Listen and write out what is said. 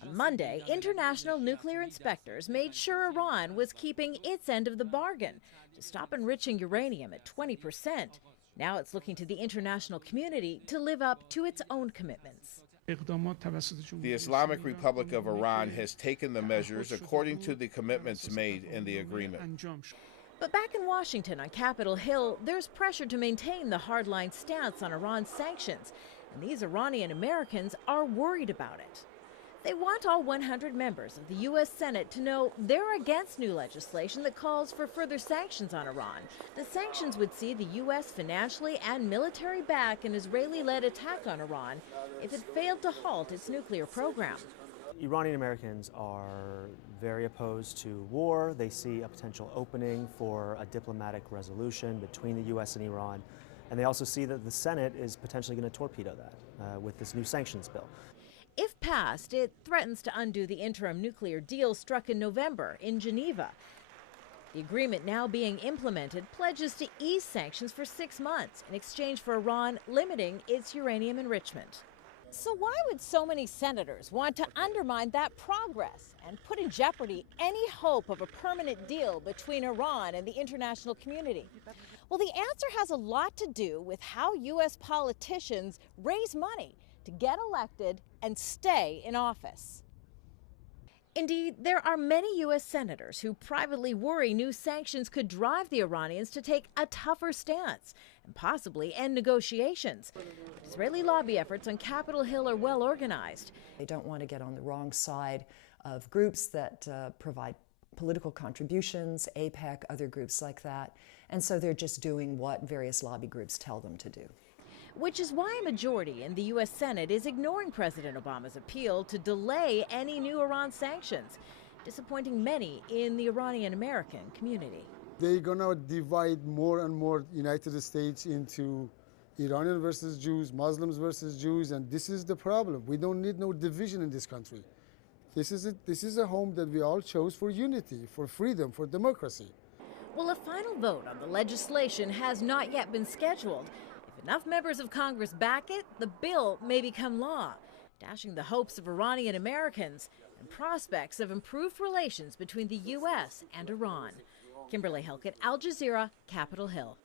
On Monday, international nuclear inspectors made sure Iran was keeping its end of the bargain to stop enriching uranium at 20%. Now it's looking to the international community to live up to its own commitments. The Islamic Republic of Iran has taken the measures according to the commitments made in the agreement. But back in Washington on Capitol Hill, there's pressure to maintain the hardline stance on Iran's sanctions, and these Iranian Americans are worried about it. They want all 100 members of the U.S. Senate to know they're against new legislation that calls for further sanctions on Iran. The sanctions would see the U.S. financially and military back an Israeli-led attack on Iran if it failed to halt its nuclear program. Iranian Americans are very opposed to war. They see a potential opening for a diplomatic resolution between the U.S. and Iran. And they also see that the Senate is potentially going to torpedo that with this new sanctions bill. If passed, it threatens to undo the interim nuclear deal struck in November in Geneva. The agreement now being implemented pledges to ease sanctions for 6 months in exchange for Iran limiting its uranium enrichment. So why would so many senators want to undermine that progress and put in jeopardy any hope of a permanent deal between Iran and the international community? Well, the answer has a lot to do with how U.S. politicians raise money to get elected and stay in office. Indeed, there are many U.S. senators who privately worry new sanctions could drive the Iranians to take a tougher stance and possibly end negotiations. Israeli lobby efforts on Capitol Hill are well organized. They don't want to get on the wrong side of groups that provide political contributions, AIPAC, other groups like that. And so they're just doing what various lobby groups tell them to do. Which is why a majority in the U.S. Senate is ignoring President Obama's appeal to delay any new Iran sanctions, disappointing many in the Iranian American community. They're going to divide more and more United States into Iranian versus Jews, Muslims versus Jews, and this is the problem. We don't need no division in this country. This is a home that we all chose for unity, for freedom, for democracy. Well, a final vote on the legislation has not yet been scheduled. If enough members of Congress back it, the bill may become law, dashing the hopes of Iranian Americans and prospects of improved relations between the U.S. and Iran. Kimberly Helkett, Al Jazeera, Capitol Hill.